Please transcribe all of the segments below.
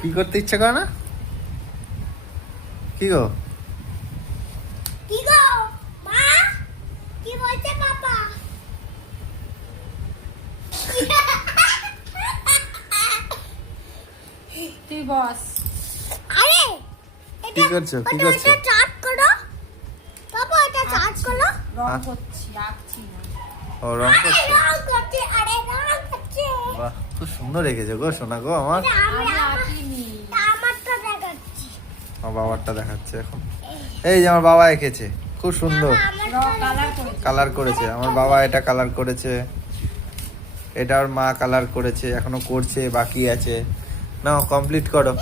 কি করতে ইচ্ছা করে না? কি গো? কি গো মা? কি বলছে পাপা? তুই বস। আরে কি করছো? কি করছো? এটা চার্জ করো পাপা, এটা চার্জ করো। রং করছি, রাখছি না। ও রং আরে করছো? রং করছে, আরে রং করছে। বাহ, খুব সুন্দর রেখেছো গো সোনা গো আমার। আমি আঁকিনি। আমারটা দেখাচ্ছি। আমার বাবারটা দেখাচ্ছে এখন। এই যে আমার বাবা এঁকেছে, খুব সুন্দর রং কালার করেছি। কালার করেছে। আমার বাবা এটা কালার করেছে, এটা ওর মা কালার করেছে, এখনো করছে, বাকি আছে। নাও কমপ্লিট করো।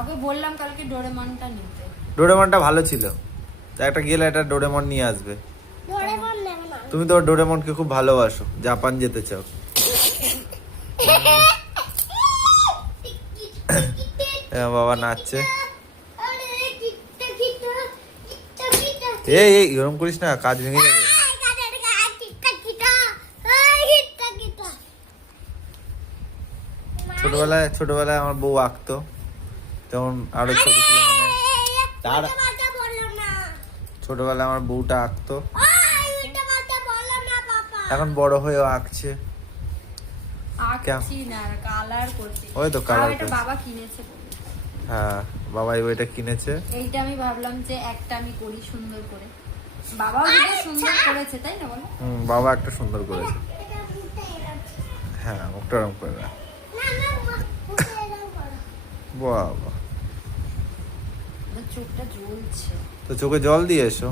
ওকে বললাম কালকে ডোরেমনটা নিতে। ডোরেমনটা ভালো ছিল, তো একটা গেলে একটা ডোরেমন নিয়ে আসবে। ডোরেমন নেব না। তুমি তো ডোরেমনকে খুব ভালোবাসো, জাপান যেতে চাও। আমার বাবা নাচছে। আরে কিটটা কিটটা কিটটা কিটটা। এই এই এরকম করিস না, কাজ ভেঙে যাবে। ছোটবেলায় আমার বউ আঁকতো, তখন আরো ছোট ছিল মানে। তার ছোটবেলায় আমার বউটা আঁকতো, এখন বড় হয়েও আঁকছে। আঁকছি না, কালার করছি। ওই তো colour এটা করছি। বাবা কিনেছে বলে। হ্যাঁ, বাবা এই বইটা কিনেছে। এইটা আমি ভাবলাম যে একটা আমি করি সুন্দর করে। বাবাও যেটা সুন্দর করেছে, তাই না বলো? বাবা একটা সুন্দর করেছে। হ্যাঁ, মুখটা রং করে না। বাবা, আমার চোখটা জ্বলছে। তো চোখে জল দিয়ে এসো।